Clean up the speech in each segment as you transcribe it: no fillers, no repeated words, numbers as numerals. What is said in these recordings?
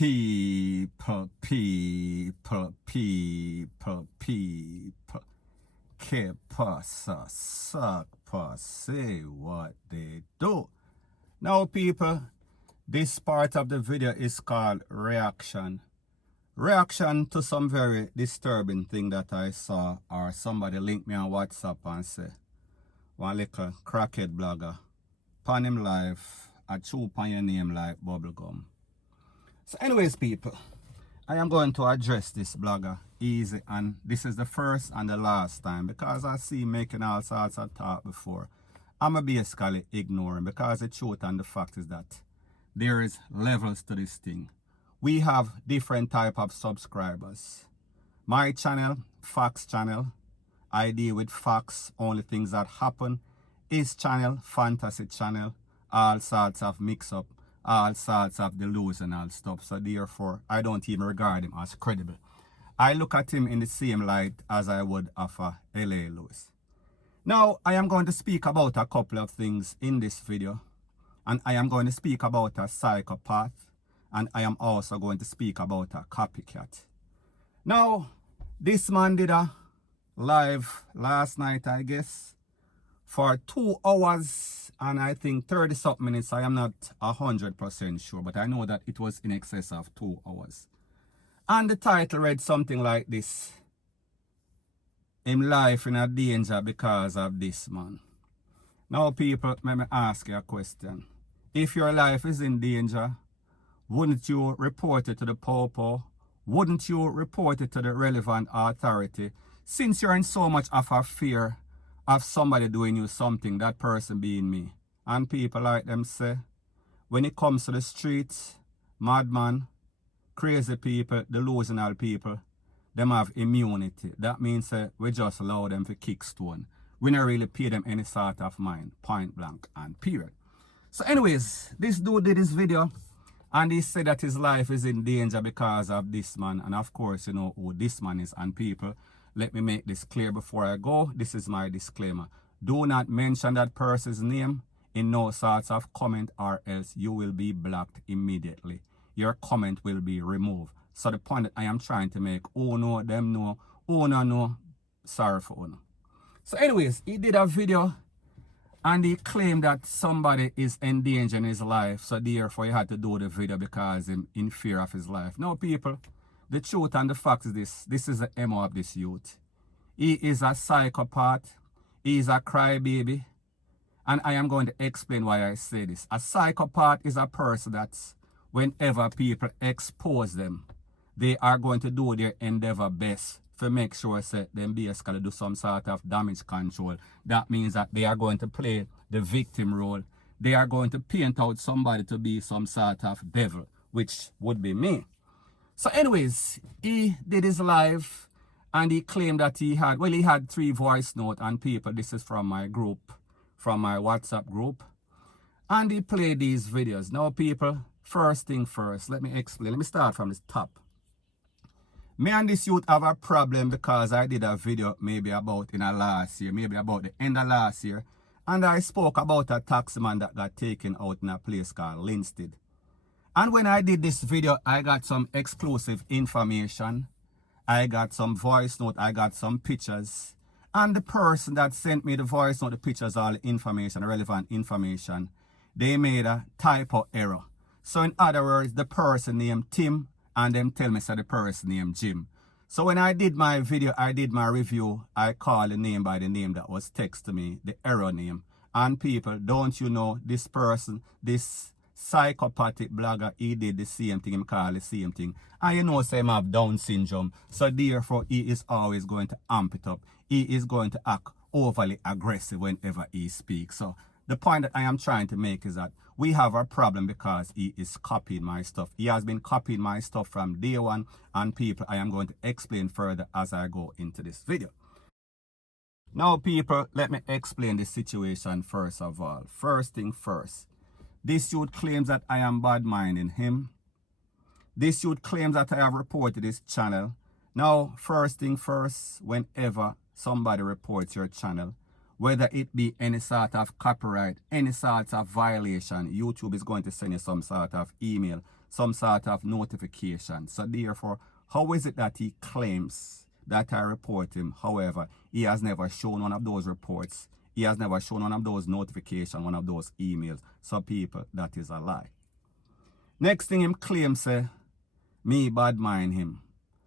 people. Que pasa, suck, say what they do. Now, people, this part of the video is called reaction. Reaction to some very disturbing thing that I saw, or somebody linked me on WhatsApp and say, one little crackhead blogger, pan him life, a chew pan your name like bubblegum. So anyways, people, I am going to address this blogger easy, and this is the first and the last time, because I see him making all sorts of talk before. I'm basically ignoring, because the truth and the fact is that there is levels to this thing. We have different type of subscribers. My channel, facts channel, I deal with facts, only things that happen. His channel, fantasy channel, all sorts of mix up, all sorts of delusional stuff. So therefore, I don't even regard him as credible. I look at him in the same light as I would of a L.A. Lewis. Now, I am going to speak about a couple of things in this video. And I am going to speak about a psychopath. And I am also going to speak about a copycat. Now, this man did a live last night, I guess, for 2 hours and I think 30-something minutes. I am not 100% sure, but I know that it was in excess of 2 hours. And the title read something like this: "Him life in a danger because of this man." Now, people, let me ask you a question. If your life is in danger, wouldn't you report it to the popo? Wouldn't you report it to the relevant authority? Since you're in so much of a fear of somebody doing you something, that person being me. And people like them say, when it comes to the streets, madman, crazy people, delusional people, them have immunity. That means we just allow them to kick stone. We don't really pay them any sort of mind, point blank and period. So anyways, this dude did this video and he said that his life is in danger because of this man. And of course, you know who this man is. And people, let me make this clear before I go. This is my disclaimer. Do not mention that person's name in no sorts of comment, or else you will be blocked immediately. Your comment will be removed. So the point that I am trying to make, oh no, them no, oh no, no, sorry for no. So anyways, he did a video and he claimed that somebody is endangering his life. So therefore he had to do the video because he's in fear of his life. Now, people, the truth and the fact is this. This is the MO of this youth. He is a psychopath. He is a crybaby. And I am going to explain why I say this. A psychopath is a person that's, whenever people expose them, they are going to do their endeavor best to make sure that them basically do some sort of damage control. That means that they are going to play the victim role. They are going to paint out somebody to be some sort of devil, which would be me. So anyways, he did his live and he claimed that he had 3 voice notes, and people, this is from my group, from my WhatsApp group. And he played these videos. Now, people, first thing first, let me explain. Let me start from the top. Me and this youth have a problem because I did a video maybe about in a last year, maybe about the end of last year. And I spoke about a taximan that got taken out in a place called Linstead. And when I did this video, I got some exclusive information. I got some voice note, I got some pictures. And the person that sent me the voice note, the pictures, all the information, relevant information, they made a typo error. So in other words, the person named Tim, and them tell me so the person named Jim. So when I did my video, I did my review, I called the name by the name that was text to me, the error name. And people, don't you know, this person, this psychopathic blogger, he did the same thing, he called the same thing. And you know, say him have Down syndrome. So therefore, he is always going to amp it up. He is going to act overly aggressive whenever he speaks. So the point that I am trying to make is that we have a problem because he is copying my stuff. He has been copying my stuff from day one. And people, I am going to explain further as I go into this video. Now, people, let me explain the situation first of all. First thing first. This youth claims that I am bad-minding him. This youth claims that I have reported his channel. Now, first thing first, whenever somebody reports your channel, whether it be any sort of copyright, any sort of violation, YouTube is going to send you some sort of email some sort of notification. So therefore, how is it that he claims that I report him? However, he has never shown one of those reports. He has never shown one of those notifications, one of those emails. So people, that is a lie. Next thing him claims, say, me bad mind him.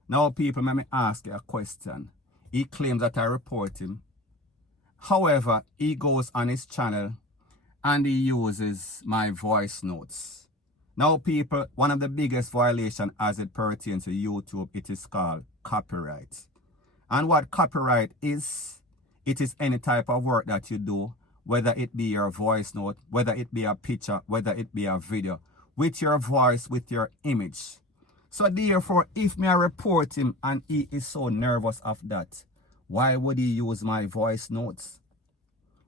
Now people, let me ask you a question. He claims that I report him. However, he goes on his channel and he uses my voice notes. Now people, one of the biggest violations as it pertains to YouTube, it is called copyright. And what copyright is, it is any type of work that you do, whether it be your voice note, whether it be a picture, whether it be a video, with your voice, with your image. So therefore, if me I report him and he is so nervous of that, why would he use my voice notes?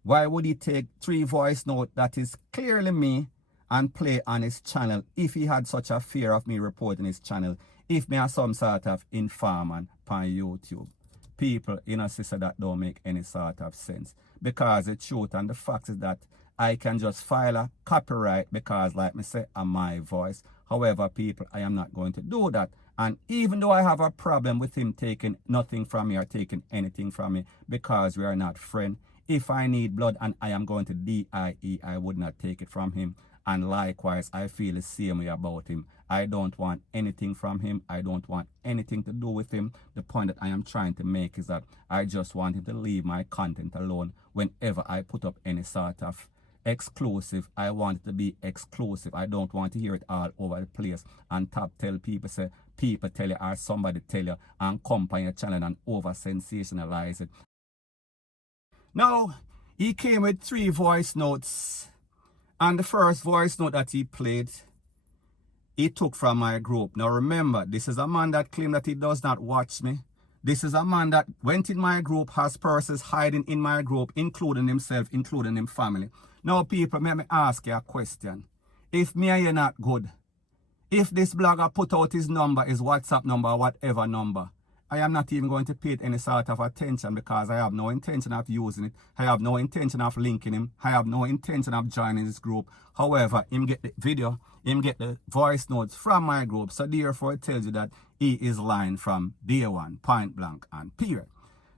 Why would he take 3 voice notes that is clearly me and play on his channel if he had such a fear of me reporting his channel, if me are some sort of informant on YouTube? People, you know, sister, that don't make any sort of sense. Because the truth and the fact is that I can just file a copyright because, like me say, I'm my voice. However, people, I am not going to do that. And even though I have a problem with him taking nothing from me or taking anything from me because we are not friends, if I need blood and I am going to DIE, I would not take it from him. And likewise, I feel the same way about him. I don't want anything from him. I don't want anything to do with him. The point that I am trying to make is that I just want him to leave my content alone. Whenever I put up any sort of exclusive, I want it to be exclusive. I don't want to hear it all over the place and tell people, say, people tell you or somebody tell you and come on your channel and over sensationalize it. Now, he came with 3 voice notes, and the first voice note that he played, he took from my group. Now remember, this is a man that claimed that he does not watch me. This is a man that went in my group, has persons hiding in my group, including himself, including his family. Now people, let me ask you a question. If me and you not good, if this blogger put out his number, his WhatsApp number, or whatever number, I am not even going to pay it any sort of attention because I have no intention of using it. I have no intention of linking him. I have no intention of joining this group. However, him get the video, him get the voice notes from my group. So therefore, it tells you that he is lying from day one, point blank and period.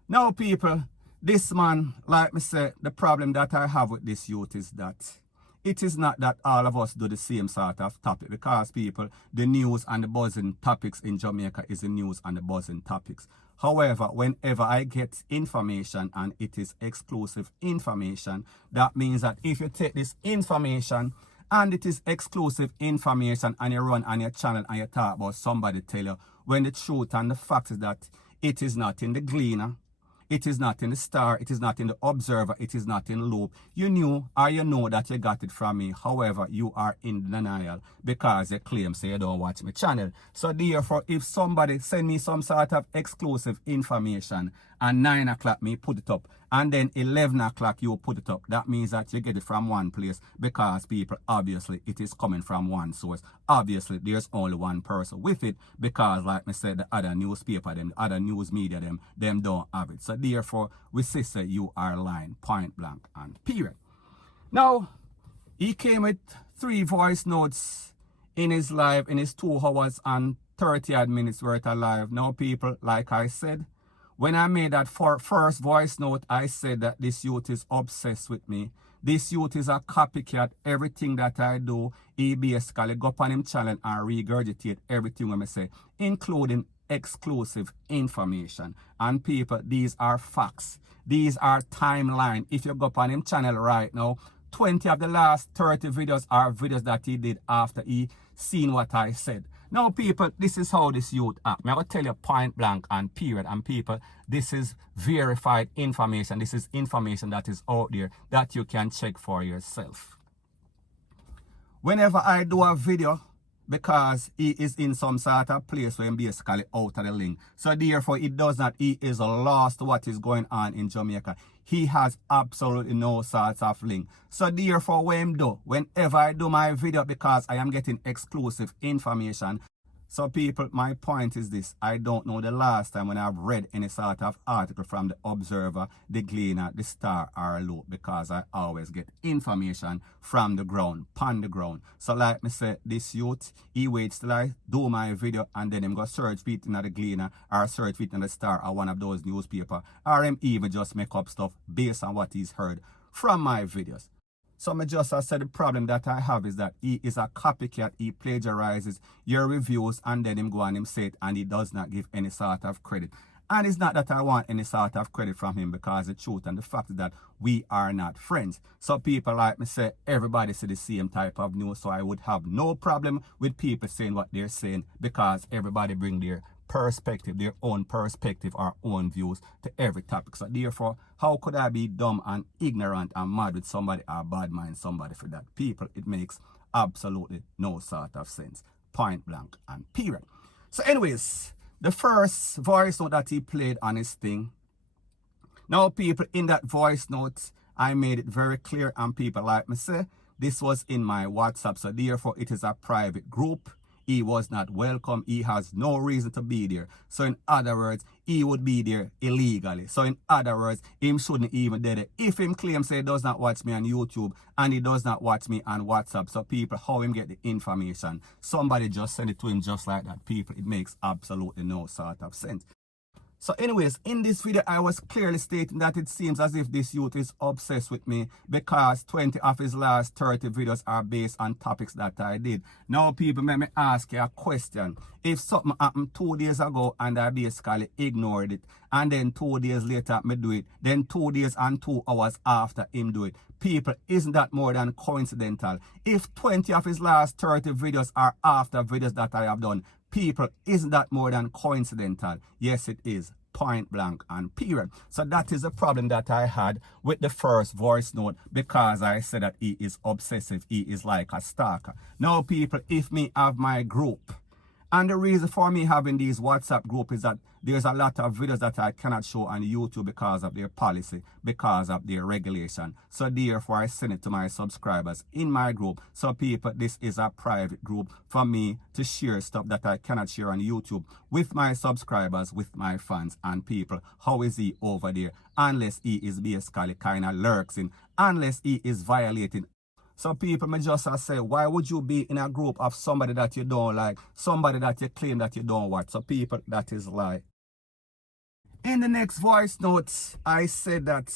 Now, people, this man, like me say, the problem that I have with this youth is that it is not that all of us do the same sort of topic, because people, the news and the buzzing topics in Jamaica is the news and the buzzing topics. However, whenever I get information and it is exclusive information, that means that if you take this information and it is exclusive information and you run on your channel and you talk about somebody tell you, when the truth and the fact is that it is not in the Gleaner, it is not in the Star, it is not in the Observer, it is not in Loop. You knew or you know that you got it from me. However, you are in denial because you claim say you don't watch my channel. So therefore, if somebody send me some sort of exclusive information and 9 o'clock me put it up and then 11 o'clock you put it up, that means that you get it from one place, because people, obviously it is coming from one source. Obviously there's only one person with it, because like I said, the other newspaper, them, the other news media, them don't have it. So therefore, we say you are lying, point blank and period. Now, he came with 3 voice notes in his live, in his 2 hours and 30 odd minutes worth of live. Now people, like I said, when I made that first voice note, I said that this youth is obsessed with me. This youth is a copycat. Everything that I do, he basically go up on him channel and regurgitate everything when I say, including exclusive information. And people, these are facts. These are timeline. If you go up on him channel right now, 20 of the last 30 videos are videos that he did after he seen what I said. Now people, this is how this youth act. I'm going to tell you point blank and period. And people, this is verified information. This is information that is out there that you can check for yourself. Whenever I do a video, because he is in some sort of place where I'm basically out of the link. So therefore, it does not, he is lost to what is going on in Jamaica. He has absolutely no sort of link. So therefore, whenever I do my video, because I am getting exclusive information, So people, my point is this. I don't know the last time when I've read any sort of article from the Observer, the Gleaner, the Star, or Loop, because I always get information from the ground, pon the ground. So like me say, this youth, he waits till I do my video and then him go search for it in the Gleaner or search for it in the Star or one of those newspaper, or him even just make up stuff based on what he's heard from my videos. So I just said the problem that I have is that he is a copycat. He plagiarizes your reviews and then him go and him say it and he does not give any sort of credit. And it's not that I want any sort of credit from him, because the truth and the fact is that we are not friends. So people like me say everybody say the same type of news, so I would have no problem with people saying what they're saying, because everybody bring their perspective, their own perspective or own views to every topic. So therefore, how could I be dumb and ignorant and mad with somebody or bad mind somebody for that? People, it makes absolutely no sort of sense. Point blank and period. So anyways, the first voice note that he played on his thing. Now people, in that voice note, I made it very clear, and people like me say, this was in my WhatsApp, so therefore it is a private group. He was not welcome. He has no reason to be there. So in other words, he would be there illegally. So in other words, him shouldn't even be there. If him claims he does not watch me on YouTube and he does not watch me on WhatsApp, so people, how him get the information? Somebody just send it to him just like that. People, it makes absolutely no sort of sense. So anyways, in this video, I was clearly stating that it seems as if this youth is obsessed with me, because 20 of his last 30 videos are based on topics that I did. Now people, let me ask you a question. If something happened 2 days ago and I basically ignored it, and then 2 days later me do it, then 2 days and 2 hours after him do it, people, isn't that more than coincidental? If 20 of his last 30 videos are after videos that I have done, people, isn't that more than coincidental? Yes, it is. Point blank and period. So that is the problem that I had with the first voice note, because I said that he is obsessive. He is like a stalker. Now people, if me have my group, and the reason for me having these WhatsApp group is that there's a lot of videos that I cannot show on YouTube because of their policy, because of their regulation. So therefore, I send it to my subscribers in my group. So people, this is a private group for me to share stuff that I cannot share on YouTube with my subscribers, with my fans and people. How is he over there? Unless he is basically kind of lurks in, unless he is violating. So people may just say, why would you be in a group of somebody that you don't like, somebody that you claim that you don't watch? So people, that is lie. In the next voice notes, I said that,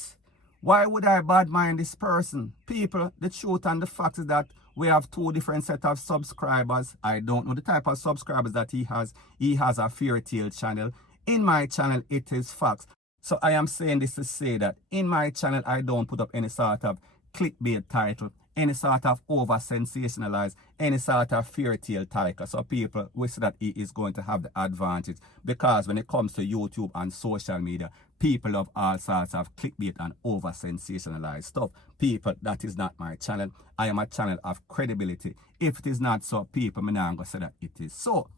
why would I bad mind this person? People, the truth and the fact is that we have 2 different set of subscribers. I don't know the type of subscribers that he has. He has a fairy tale channel. In my channel, it is facts. So I am saying this to say that in my channel, I don't put up any sort of clickbait title, any sort of over sensationalize, any sort of fairy tale title. So people, we say that he is going to have the advantage, because when it comes to YouTube and social media, people love all sorts of clickbait and over sensationalized stuff. People, that is not my channel. I am a channel of credibility. If it is not so, people, I'm not going to say that it is so.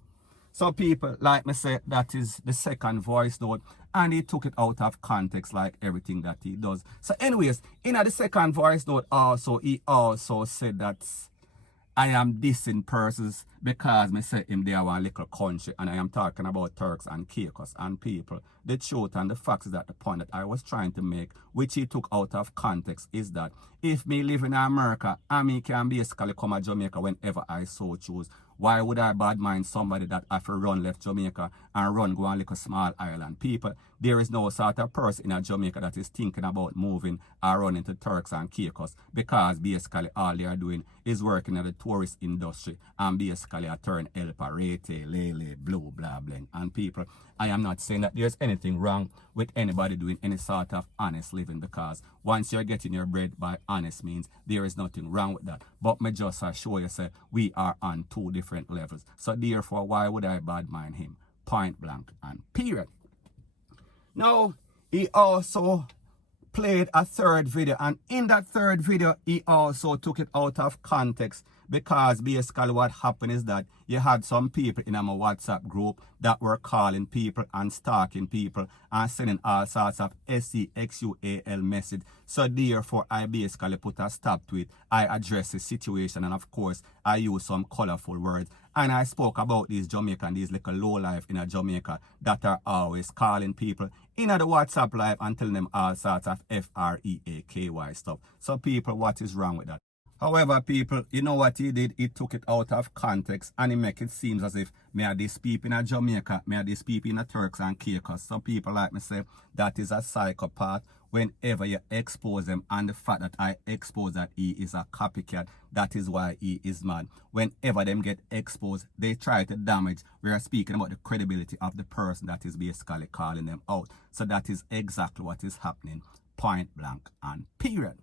So people, like me say, that is the second voice note, and he took it out of context like everything that he does. So anyways, in the second voice note also, he also said that I am dissing persons because me say him they are one little country, and I am talking about Turks and Caicos and people. The truth and the facts is that the point that I was trying to make, which he took out of context, is that if me live in America, I me can basically come to Jamaica whenever I so choose. Why would I bad mind somebody that have to run left Jamaica and run go on like a small island? People, there is no sort of person in Jamaica that is thinking about moving or running to Turks and Caicos, because basically all they are doing is working in the tourist industry and basically a turn helper, rate, lele, blue, blah, blah. And people, I am not saying that there's anything wrong with anybody doing any sort of honest living, because once you're getting your bread by honest means, there is nothing wrong with that. But me just show you, say, we are on 2 different levels. So therefore, why would I bad mind him? Point blank and period. Now, he also played a third video, and in that third video, he also took it out of context, because basically what happened is that you had some people in my WhatsApp group that were calling people and stalking people and sending all sorts of SEXUAL message. So therefore, I basically put a stop to it. I addressed the situation, and of course, I use some colorful words. And I spoke about these Jamaican, these little low life in a Jamaica that are always calling people in the WhatsApp live and telling them all sorts of FREAKY stuff. So people, what is wrong with that? However, people, you know what he did? He took it out of context and he make it seem as if me are these people in Jamaica, me are these people in the Turks and Caicos. Some people like me say that is a psychopath whenever you expose them, and the fact that I expose that he is a copycat, that is why he is mad. Whenever them get exposed, they try to damage. We are speaking about the credibility of the person that is basically calling them out. So that is exactly what is happening, point blank and period.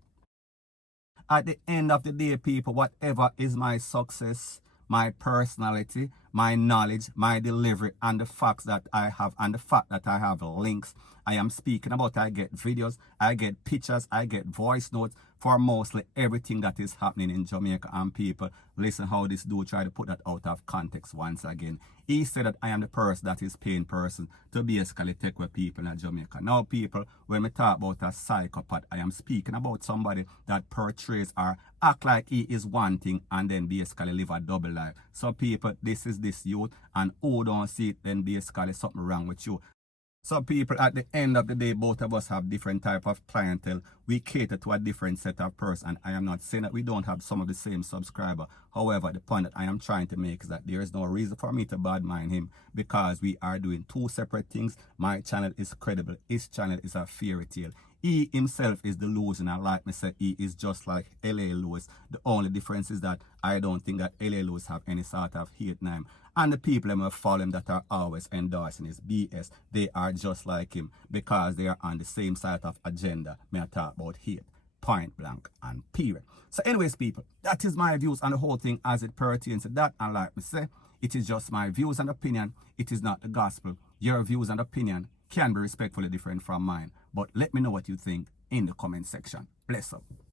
At the end of the day, people, whatever is my success, my personality, my knowledge, my delivery, and the facts that I have, and the fact that I have links I am speaking about, I get videos, I get pictures, I get voice notes for mostly everything that is happening in Jamaica. And people, listen how this dude try to put that out of context once again. He said that I am the person that is paying person to basically take with people in Jamaica. Now, people, when we talk about a psychopath, I am speaking about somebody that portrays or act like he is one thing and then basically live a double life. So, people, this is this youth, and who don't see it, then basically something wrong with you. So people, at the end of the day, both of us have different type of clientele. We cater to a different set of person. And I am not saying that we don't have some of the same subscriber. However, the point that I am trying to make is that there is no reason for me to badmine him, because we are doing two separate things. My channel is credible. His channel is a fairy tale. He himself is delusional. Like me say, he is just like L.A. Lewis. The only difference is that I don't think that L.A. Lewis have any sort of hate name. And the people that will follow him that are always endorsing his BS, they are just like him, because they are on the same side of agenda. May I talk about hate, point blank and period. So anyways, people, that is my views on the whole thing as it pertains to that. And like me say, it is just my views and opinion. It is not the gospel. Your views and opinion can be respectfully different from mine. But let me know what you think in the comment section. Bless up.